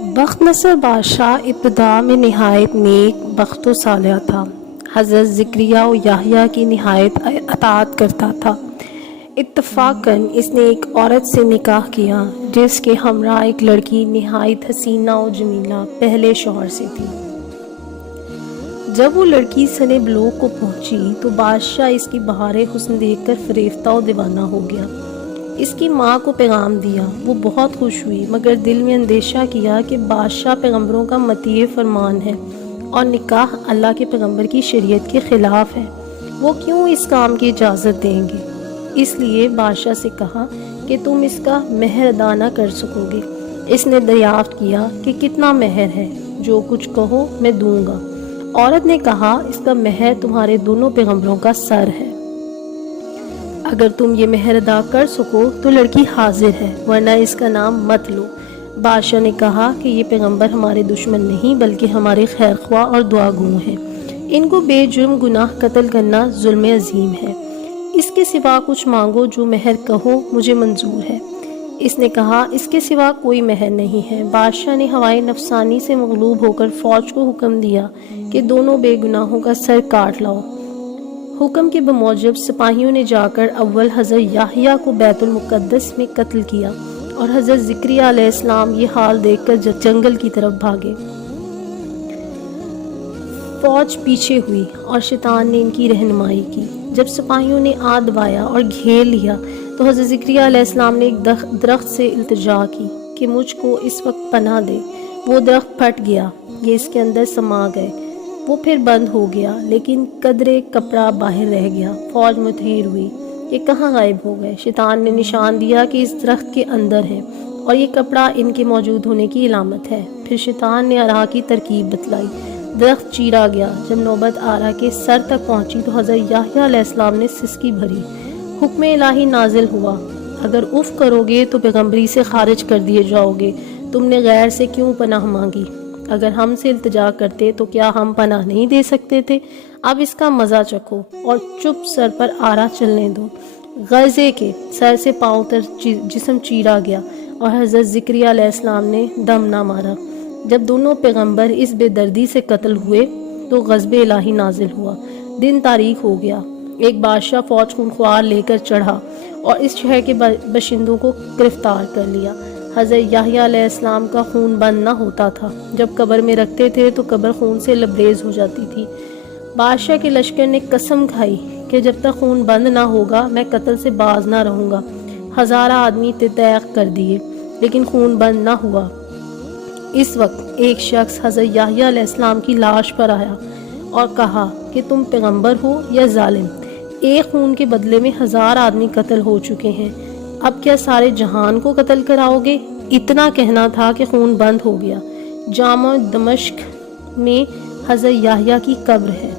بخت نصر بادشاہ ابتدا میں نہایت نیک بخت و صالح تھا۔ حضرت زکریا و یحییٰ کی نہایت اطاعت کرتا تھا۔ اتفاقاً اس نے ایک عورت سے نکاح کیا جس کے ہمراہ ایک لڑکی نہایت حسینہ و جمیلہ پہلے شوہر سے تھی۔ جب وہ لڑکی سن بلوغ کو پہنچی تو بادشاہ اس کی بہار حسن دیکھ کر فریفتہ و دیوانہ ہو گیا۔ اس کی ماں کو پیغام دیا، وہ بہت خوش ہوئی، مگر دل میں اندیشہ کیا کہ بادشاہ پیغمبروں کا مطیع فرمان ہے اور نکاح اللہ کے پیغمبر کی شریعت کے خلاف ہے، وہ کیوں اس کام کی اجازت دیں گے؟ اس لیے بادشاہ سے کہا کہ تم اس کا مہر ادا نہ کر سکو گے۔ اس نے دریافت کیا کہ کتنا مہر ہے؟ جو کچھ کہو میں دوں گا۔ عورت نے کہا اس کا مہر تمہارے دونوں پیغمبروں کا سر ہے، اگر تم یہ مہر ادا کر سکو تو لڑکی حاضر ہے، ورنہ اس کا نام مت لو۔ بادشاہ نے کہا کہ یہ پیغمبر ہمارے دشمن نہیں بلکہ ہمارے خیر خواہ اور دعا گو ہیں، ان کو بے جرم گناہ قتل کرنا ظلم عظیم ہے، اس کے سوا کچھ مانگو، جو مہر کہو مجھے منظور ہے۔ اس نے کہا اس کے سوا کوئی مہر نہیں ہے۔ بادشاہ نے ہوائے نفسانی سے مغلوب ہو کر فوج کو حکم دیا کہ دونوں بے گناہوں کا سر کاٹ لاؤ۔ حکم کے بموجب سپاہیوں نے جا کر اول حضرت یحییٰ کو بیت المقدس میں قتل کیا اور حضرت زکریا علیہ السلام یہ حال دیکھ کر جنگل کی طرف بھاگے۔ فوج پیچھے ہوئی اور شیطان نے ان کی رہنمائی کی۔ جب سپاہیوں نے آ دبایا اور گھیر لیا تو حضرت زکریا علیہ السلام نے ایک درخت سے التجا کی کہ مجھ کو اس وقت پناہ دے۔ وہ درخت پھٹ گیا، یہ اس کے اندر سما گئے، وہ پھر بند ہو گیا، لیکن قدرے کپڑا باہر رہ گیا۔ فوج متحیر ہوئی، یہ کہاں غائب ہو گئے؟ شیطان نے نشان دیا کہ اس درخت کے اندر ہے اور یہ کپڑا ان کے موجود ہونے کی علامت ہے۔ پھر شیطان نے آرا کی ترکیب بتلائی، درخت چیرا گیا۔ جب نوبت آرا کے سر تک پہنچی تو حضرت یحییٰ علیہ السلام نے سسکی بھری۔ حکم الہی نازل ہوا، اگر اف کرو گے تو پیغمبری سے خارج کر دیے جاؤ گے۔ تم نے غیر سے کیوں پناہ مانگی؟ اگر ہم سے التجا کرتے تو کیا ہم پناہ نہیں دے سکتے تھے؟ اب اس کا مزہ چکھو اور چپ سر پر آرا چلنے دو۔ غرضے کے سر سے پاؤں تک جسم چیرا گیا اور حضرت زکریا علیہ السلام نے دم نہ مارا۔ جب دونوں پیغمبر اس بے دردی سے قتل ہوئے تو غضب الہی نازل ہوا، دن تاریک ہو گیا۔ ایک بادشاہ فوج خونخوار لے کر چڑھا اور اس شہر کے باشندوں کو گرفتار کر لیا۔ حضرت یحییٰ علیہ السلام کا خون بند نہ ہوتا تھا، جب قبر میں رکھتے تھے تو قبر خون سے لبریز ہو جاتی تھی۔ بادشاہ کے لشکر نے قسم کھائی کہ جب تک خون بند نہ ہوگا میں قتل سے باز نہ رہوں گا۔ ہزارہ آدمی تیغ کر دیے لیکن خون بند نہ ہوا۔ اس وقت ایک شخص حضرت یحییٰ علیہ السلام کی لاش پر آیا اور کہا کہ تم پیغمبر ہو یا ظالم؟ ایک خون کے بدلے میں 1000 آدمی قتل ہو چکے ہیں، اب کیا سارے جہان کو قتل کراؤ گے؟ اتنا کہنا تھا کہ خون بند ہو گیا۔ جامع دمشق میں حضرت یحییٰ کی قبر ہے۔